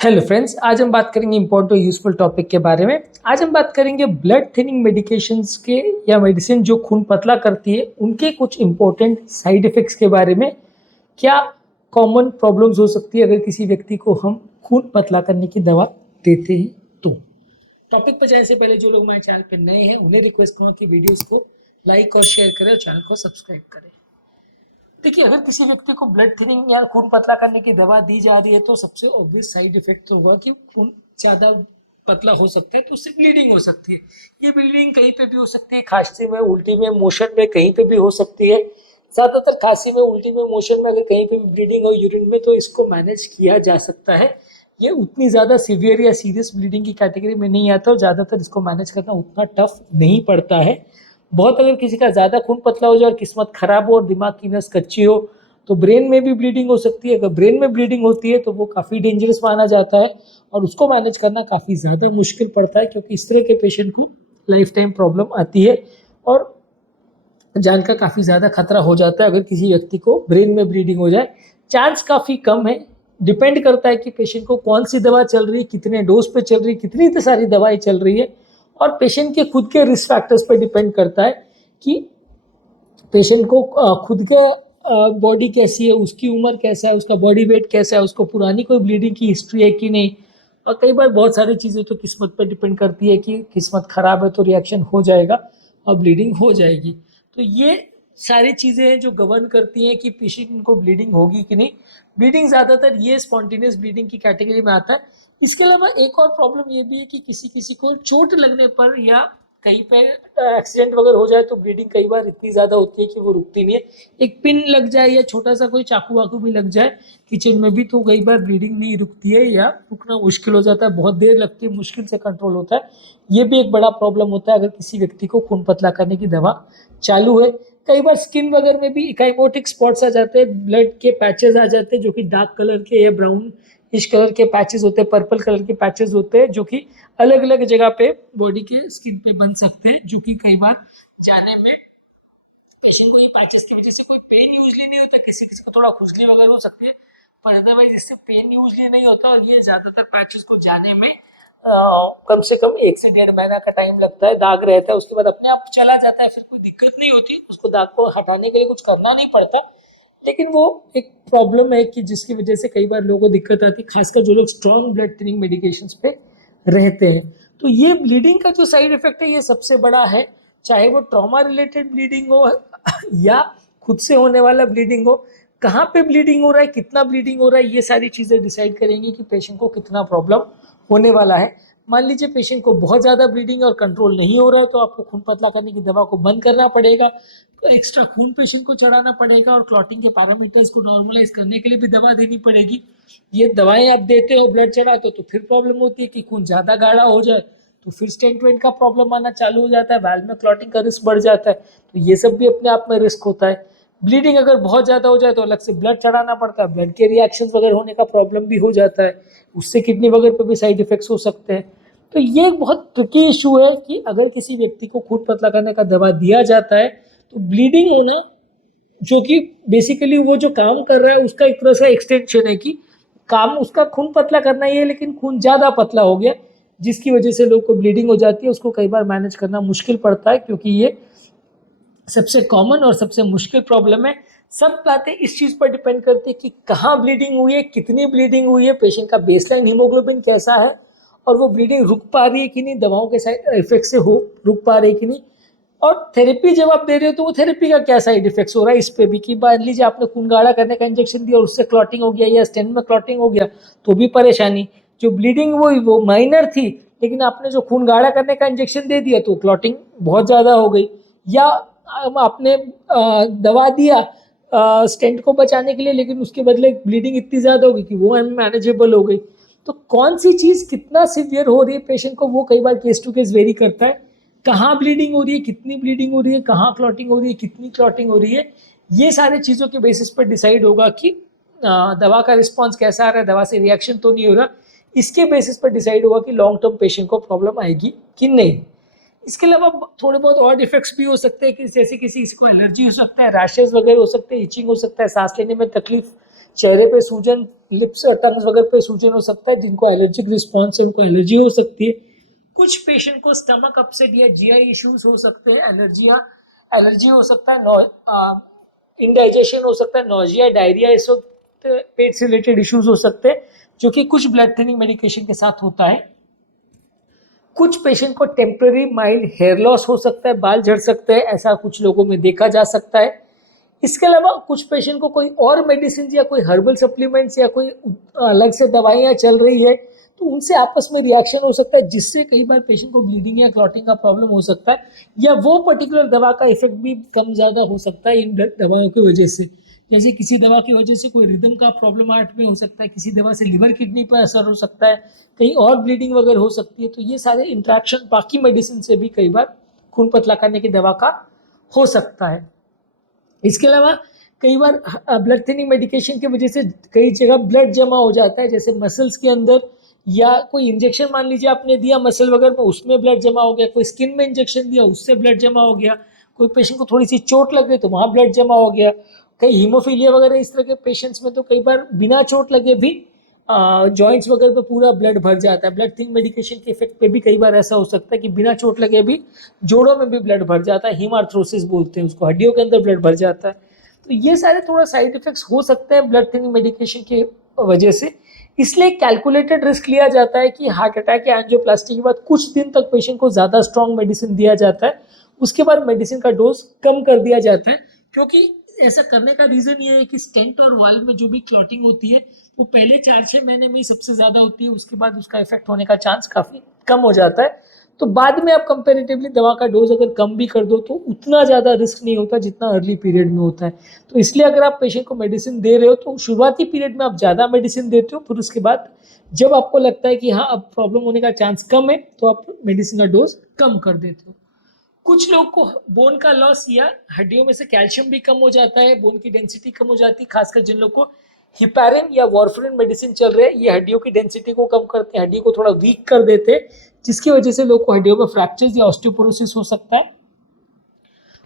Hello friends, आज हम बात करेंगे इम्पोर्टेंट और यूजफुल टॉपिक के बारे में। आज हम बात करेंगे ब्लड थिनिंग मेडिकेशंस के या मेडिसिन जो खून पतला करती है उनके कुछ इम्पोर्टेंट साइड इफेक्ट्स के बारे में। क्या कॉमन प्रॉब्लम्स हो सकती है अगर किसी व्यक्ति को हम खून पतला करने की दवा देते हैं तो। टॉपिक पर जाने से पहले जो लोग हमारे चैनल पर नए हैं उन्हें रिक्वेस्ट करूँगा कि वीडियोज़ को लाइक और शेयर करें और चैनल को सब्सक्राइब करें। देखिए, अगर किसी व्यक्ति को ब्लड थिनिंग या खून पतला करने की दवा दी जा रही है तो सबसे ऑब्वियस साइड इफेक्ट तो होगा कि खून ज़्यादा पतला हो सकता है, तो उससे ब्लीडिंग हो सकती है। ये ब्लीडिंग कहीं पे भी हो सकती है, खांसी में, उल्टी में, मोशन में, कहीं पे भी हो सकती है। ज़्यादातर खांसी में, उल्टी में, मोशन में अगर कहीं पे भी ब्लीडिंग हो यूरिन में तो इसको मैनेज किया जा सकता है। ये उतनी ज़्यादा सीवियर या सीरियस ब्लीडिंग की कैटेगरी में नहीं आता और ज़्यादातर इसको मैनेज करना उतना टफ नहीं पड़ता है। बहुत अगर किसी का ज़्यादा खून पतला हो जाए और किस्मत खराब हो और दिमाग की नस कच्ची हो तो ब्रेन में भी ब्लीडिंग हो सकती है। अगर ब्रेन में ब्लीडिंग होती है तो वो काफ़ी डेंजरस माना जाता है और उसको मैनेज करना काफ़ी ज़्यादा मुश्किल पड़ता है, क्योंकि इस तरह के पेशेंट को लाइफ टाइम प्रॉब्लम आती है और जान का काफ़ी ज़्यादा खतरा हो जाता है अगर किसी व्यक्ति को ब्रेन में ब्लीडिंग हो जाए। चांस काफ़ी कम है, डिपेंड करता है कि पेशेंट को कौन सी दवा चल रही है, कितने डोज पे चल रही है, कितनी सारी दवाएं चल रही है, और पेशेंट के खुद के रिस्क फैक्टर्स पर डिपेंड करता है कि पेशेंट को खुद के बॉडी कैसी है, उसकी उम्र कैसा है, उसका बॉडी वेट कैसा है, उसको पुरानी कोई ब्लीडिंग की हिस्ट्री है कि नहीं। और कई बार बहुत सारी चीज़ें तो किस्मत पर डिपेंड करती है कि किस्मत खराब है तो रिएक्शन हो जाएगा और ब्लीडिंग हो जाएगी। तो ये सारी चीज़ें हैं जो गवर्न करती हैं कि पेशेंट को ब्लीडिंग होगी कि नहीं। ब्लीडिंग ज़्यादातर ये स्पॉन्टेनियस ब्लीडिंग की कैटेगरी में आता है। इसके अलावा एक और प्रॉब्लम ये भी है कि किसी किसी को चोट लगने पर या कहीं पे एक्सीडेंट वगैरह हो जाए तो ब्लीडिंग कई बार इतनी ज़्यादा होती है कि वो रुकती नहीं है। एक पिन लग जाए या छोटा सा कोई चाकू वाकू भी लग जाए किचन में भी तो कई बार ब्लीडिंग नहीं रुकती है या रुकना मुश्किल हो जाता है, बहुत देर लगती है, मुश्किल से कंट्रोल होता है। ये भी एक बड़ा प्रॉब्लम होता है अगर किसी व्यक्ति को खून पतला करने की दवा चालू है। कई बार स्किन वगैरह में भी इकाइमोटिक स्पॉट्स आ जाते हैं, ब्लड के पैचेस आ जाते हैं जो कि डार्क कलर के या ब्राउन इस कलर के पैचेस होते हैं, पर्पल कलर के पैचेस होते हैं जो कि अलग अलग जगह पे बॉडी के स्किन पे बन सकते हैं, जो कि कई बार जाने में पेशेंट को ये पैचेस की वजह से कोई पेन यूजली नहीं होता, किसी किसी को थोड़ा खुजली वगैरह हो सकती है, पर अदरवाइज इससे पेन यूजली नहीं होता। और ये ज्यादातर पैचेस को जाने में कम से कम 1 से 1.5 महीना का टाइम लगता है, दाग रहता है, उसके बाद अपने आप चला जाता है, फिर कोई दिक्कत नहीं होती, उसको दाग को हटाने के लिए कुछ करना नहीं पड़ता। लेकिन वो एक प्रॉब्लम है कि जिसकी वजह से कई बार लोगों को दिक्कत आती है, खासकर जो लोग स्ट्रॉन्ग ब्लड थिनिंग मेडिकेशंस पे रहते हैं। तो ये ब्लीडिंग का जो साइड इफेक्ट है ये सबसे बड़ा है, चाहे वो ट्रॉमा रिलेटेड ब्लीडिंग हो या खुद से होने वाला ब्लीडिंग हो। कहाँ पे ब्लीडिंग हो रहा है, कितना ब्लीडिंग हो रहा है, ये सारी चीज़ें डिसाइड करेंगी कि पेशेंट को कितना प्रॉब्लम होने वाला है। मान लीजिए पेशेंट को बहुत ज़्यादा ब्लीडिंग और कंट्रोल नहीं हो रहा हो तो आपको खून पतला करने की दवा को बंद करना पड़ेगा, तो एक्स्ट्रा खून पेशेंट को चढ़ाना पड़ेगा और क्लॉटिंग के पैरामीटर्स को नॉर्मलाइज करने के लिए भी दवा देनी पड़ेगी। ये दवाएं आप देते हो, ब्लड चढ़ाते हो, तो फिर प्रॉब्लम होती है कि खून ज़्यादा गाढ़ा हो जाए तो फिर स्टेंट वेंट का प्रॉब्लम आना चालू हो जाता है, वाल्व में क्लॉटिंग का रिस्क बढ़ जाता है, तो ये सब भी अपने आप में रिस्क होता है। ब्लीडिंग अगर बहुत ज़्यादा हो जाए तो अलग से ब्लड चढ़ाना पड़ता है, ब्लड के रिएक्शन वगैरह होने का प्रॉब्लम भी हो जाता है, उससे किडनी वगैरह पे भी साइड इफेक्ट्स हो सकते हैं। तो ये एक बहुत ट्रिकी इशू है कि अगर किसी व्यक्ति को खून पतला करने का दवा दिया जाता है तो ब्लीडिंग होना, जो कि बेसिकली वो जो काम कर रहा है उसका एक तरह से एक्सटेंशन है कि काम उसका खून पतला करना ही है लेकिन खून ज़्यादा पतला हो गया, जिसकी वजह से लोग को ब्लीडिंग हो जाती है। उसको कई बार मैनेज करना मुश्किल पड़ता है क्योंकि ये सबसे कॉमन और सबसे मुश्किल प्रॉब्लम है। सब बातें इस चीज़ पर डिपेंड करती है कि कहाँ ब्लीडिंग हुई है, कितनी ब्लीडिंग हुई है, पेशेंट का बेसलाइन हीमोग्लोबिन कैसा है और वो ब्लीडिंग रुक पा रही है कि नहीं, दवाओं के साइड इफेक्ट से हो रुक पा रही है कि नहीं, और थेरेपी जब आप दे रहे हो तो वो थेरेपी का क्या साइड इफेक्ट्स हो रहा है इस पे भी, कि मान लीजिए आपने खून गाढ़ा करने का इंजेक्शन दिया और उससे क्लॉटिंग हो गया या स्टेंट में क्लॉटिंग हो गया तो भी परेशानी। जो ब्लीडिंग वो माइनर थी लेकिन आपने जो खून गाढ़ा करने का इंजेक्शन दे दिया तो क्लॉटिंग बहुत ज़्यादा हो गई, या आपने दवा दिया स्टेंट को बचाने के लिए लेकिन उसके बदले ब्लीडिंग इतनी ज़्यादा हो गई कि वो अनमैनेजेबल हो गई। तो कौन सी चीज़ कितना सीवियर हो रही है पेशेंट को वो कई बार केस टू केस वेरी करता है। कहाँ ब्लीडिंग हो रही है, कितनी ब्लीडिंग हो रही है, कहाँ क्लॉटिंग हो रही है, कितनी क्लॉटिंग हो रही है, ये सारे चीज़ों के बेसिस पर डिसाइड होगा कि दवा का रिस्पॉन्स कैसा आ रहा है, दवा से रिएक्शन तो नहीं हो रहा। इसके बेसिस पर डिसाइड होगा कि लॉन्ग टर्म पेशेंट को प्रॉब्लम आएगी कि नहीं। इसके अलावा थोड़े बहुत और इफेक्ट्स भी हो सकते हैं कि जैसे किसी को एलर्जी हो सकता है, रैशेज वगैरह हो सकते हैं, इचिंग हो सकता है, सांस लेने में तकलीफ चेहरे पे सूजन, लिप्स और टंग्स वगैरह पे सूजन हो सकता है, जिनको एलर्जिक रिस्पॉन्स है उनको एलर्जी हो सकती है। कुछ पेशेंट को स्टमक अपसेट या जीआई इश्यूज हो सकते हैं, एलर्जी हो सकता है, इंडाइजेशन हो सकता है, नोजिया, डायरिया, इस वक्त पेट से रिलेटेड इश्यूज हो सकते हैं, जो कि कुछ ब्लड थिनिंग मेडिकेशन के साथ होता है। कुछ पेशेंट को टेम्पररी माइल्ड हेयर लॉस हो सकता है, बाल झड़ सकते हैं, ऐसा कुछ लोगों में देखा जा सकता है। इसके अलावा कुछ पेशेंट को कोई और मेडिसिन या कोई हर्बल सप्लीमेंट्स या कोई अलग से दवाइयाँ चल रही है तो उनसे आपस में रिएक्शन हो सकता है, जिससे कई बार पेशेंट को ब्लीडिंग या क्लॉटिंग का प्रॉब्लम हो सकता है, या वो पर्टिकुलर दवा का इफेक्ट भी कम ज़्यादा हो सकता है इन दवाओं की वजह से। जैसे किसी दवा की वजह से कोई रिदम का प्रॉब्लम हार्ट में हो सकता है, किसी दवा से लिवर किडनी पर असर हो सकता है, कहीं और ब्लीडिंग वगैरह हो सकती है। तो ये सारे इंट्रैक्शन बाकी मेडिसिन से भी कई बार खून पतला करने की दवा का हो सकता है। इसके अलावा कई बार ब्लड थिनिंग मेडिकेशन की वजह से कई जगह ब्लड जमा हो जाता है, जैसे मसल्स के अंदर, या कोई इंजेक्शन मान लीजिए आपने दिया मसल वगैरह में, उसमें ब्लड जमा हो गया, कोई स्किन में इंजेक्शन दिया उससे ब्लड जमा हो गया, कोई पेशेंट को थोड़ी सी चोट लग गई तो वहाँ ब्लड जमा हो गया। कई हीमोफीलिया वगैरह इस तरह के पेशेंट्स में तो कई बार बिना चोट लगे भी जॉइंट्स वगैरह पे पूरा ब्लड भर जाता है। ब्लड थिनिंग मेडिकेशन के इफेक्ट पे भी कई बार ऐसा हो सकता है कि बिना चोट लगे भी जोड़ों में भी ब्लड भर जाता है, हीमार्थ्रोसिस बोलते हैं उसको, हड्डियों के अंदर ब्लड भर जाता है। तो ये सारे थोड़ा साइड इफेक्ट्स हो सकते हैं ब्लड थिनिंग मेडिकेशन की वजह से। इसलिए कैलकुलेटेड रिस्क लिया जाता है कि हार्ट अटैक या एंजियोप्लास्टी के बाद कुछ दिन तक पेशेंट को ज़्यादा स्ट्रॉन्ग मेडिसिन दिया जाता है, उसके बाद मेडिसिन का डोज कम कर दिया जाता है। क्योंकि ऐसा करने का रीज़न ये है कि स्टेंट और वाल्व में जो भी क्लॉटिंग होती है वो पहले 4-6 महीने में ही सबसे ज़्यादा होती है, उसके बाद उसका इफेक्ट होने का चांस काफ़ी कम हो जाता है। तो बाद में आप कंपेरेटिवली दवा का डोज अगर कम भी कर दो तो उतना ज़्यादा रिस्क नहीं होता जितना अर्ली पीरियड में होता है। तो इसलिए अगर आप पेशेंट को मेडिसिन दे रहे हो तो शुरुआती पीरियड में आप ज़्यादा मेडिसिन देते हो, फिर उसके बाद जब आपको लगता है कि हाँ अब प्रॉब्लम होने का चांस कम है तो आप मेडिसिन का डोज कम कर देते हो। कुछ लोग को बोन का लॉस या हड्डियों में से कैल्शियम भी कम हो जाता है, बोन की डेंसिटी कम हो जाती है, खासकर जिन लोग को हिपैरिन या वॉरफरिन मेडिसिन चल रहे हैं, ये हड्डियों की डेंसिटी को कम करते हैं, हड्डी को थोड़ा वीक कर देते हैं, जिसकी वजह से लोग को हड्डियों में फ्रैक्चर्स या ऑस्टियोपोरोसिस हो सकता है।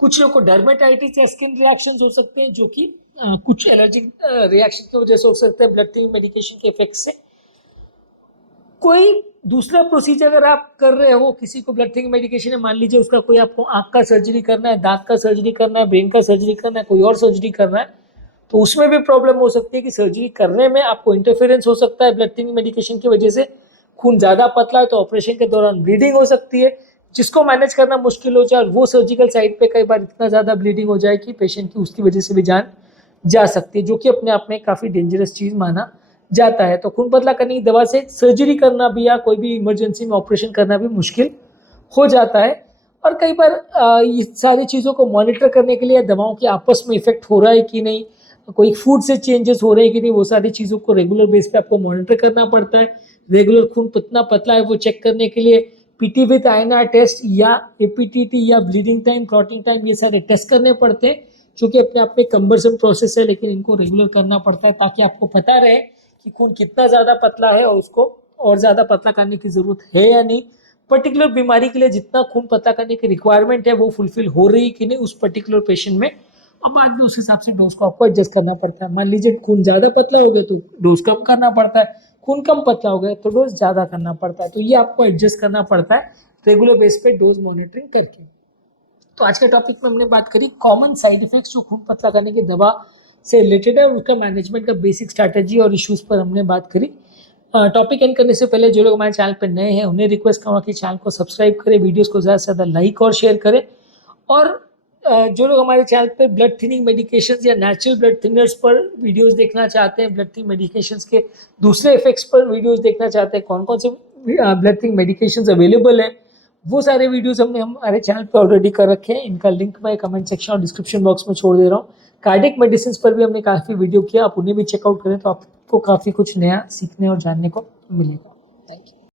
कुछ लोग को डर्मेटाइटिस या स्किन रिएक्शंस हो सकते हैं, जो कि कुछ एलर्जिक रिएक्शन की वजह से हो सकते हैं ब्लड थिनिंग मेडिकेशन के इफेक्ट से। कोई दूसरा प्रोसीजर अगर आप कर रहे हो, किसी को ब्लड थिनिंग मेडिकेशन है, मान लीजिए उसका कोई आपको आंख का सर्जरी करना है, दांत का सर्जरी करना है, ब्रेन का सर्जरी करना है, कोई और सर्जरी करना है, तो उसमें भी प्रॉब्लम हो सकती है कि सर्जरी करने में आपको इंटरफेरेंस हो सकता है ब्लड थिनिंग मेडिकेशन की वजह से। खून ज़्यादा पतला है तो ऑपरेशन के दौरान ब्लीडिंग हो सकती है, जिसको मैनेज करना मुश्किल हो जाए, और वो सर्जिकल साइट पे कई बार इतना ज़्यादा ब्लीडिंग हो जाए कि पेशेंट की उसकी वजह से भी जान जा सकती है, जो कि अपने आप में काफ़ी डेंजरस चीज़ माना जाता है। तो खून पतला करने की दवा से सर्जरी करना भी या कोई भी इमरजेंसी में ऑपरेशन करना भी मुश्किल हो जाता है। और कई बार ये सारी चीज़ों को मॉनिटर करने के लिए दवाओं के आपस में इफेक्ट हो रहा है कि नहीं, कोई फूड से चेंजेस हो रहे हैं कि नहीं, वो सारी चीज़ों को रेगुलर बेस पे आपको मॉनिटर करना पड़ता है। रेगुलर खून कितना पतला है वो चेक करने के लिए पीटी विद आईएनआर टेस्ट या एपीटीटी या ब्लीडिंग टाइम, क्लॉटिंग टाइम, ये सारे टेस्ट करने पड़ते हैं, जो कि अपने आप में कम्बरसम प्रोसेस है, लेकिन इनको रेगुलर करना पड़ता है ताकि आपको पता रहे कि खून कितना ज़्यादा पतला है और उसको और ज़्यादा पतला करने की ज़रूरत है या नहीं। पर्टिकुलर बीमारी के लिए जितना खून पतला करने की रिक्वायरमेंट है वो फुलफिल हो रही कि नहीं उस पर्टिकुलर पेशेंट में, और बाद में उस हिसाब से डोज को आपको एडजस्ट करना पड़ता है। मान लीजिए खून ज़्यादा पतला हो गया तो डोज कम करना पड़ता है, खून कम पतला हो गया तो डोज ज़्यादा करना पड़ता है। तो ये आपको एडजस्ट करना पड़ता है रेगुलर बेस पे डोज मॉनिटरिंग करके। तो आज के टॉपिक में हमने बात करी कॉमन साइड इफेक्ट्स जो खून पतला करने की दवा से रिलेटेड है, उसका मैनेजमेंट का बेसिक स्ट्रैटेजी और इश्यूज पर हमने बात करी। टॉपिक एंड करने से पहले जो लोग हमारे चैनल पर नए हैं उन्हें रिक्वेस्ट करूँगा कि चैनल को सब्सक्राइब करें, वीडियोस को ज़्यादा से ज़्यादा लाइक और शेयर करें, और जो लोग हमारे चैनल पर ब्लड थिनिंग मेडिकेशंस या नेचुरल ब्लड थिनर्स पर वीडियोस देखना चाहते हैं, ब्लड थिनिंग मेडिकेशंस के दूसरे इफेक्ट्स पर वीडियोस देखना चाहते हैं, कौन कौन से ब्लड थिनिंग मेडिकेशंस अवेलेबल है, वो सारे वीडियोस हमने हमारे चैनल पर ऑलरेडी कर रखे हैं। इनका लिंक मैं कमेंट सेक्शन और डिस्क्रिप्शन बॉक्स में छोड़ दे रहा हूँ। कार्डिक मेडिसिन पर भी हमने काफ़ी वीडियो किया, आप उन्हें भी चेकआउट करें तो आपको काफ़ी कुछ नया सीखने और जानने को मिलेगा। Thank you.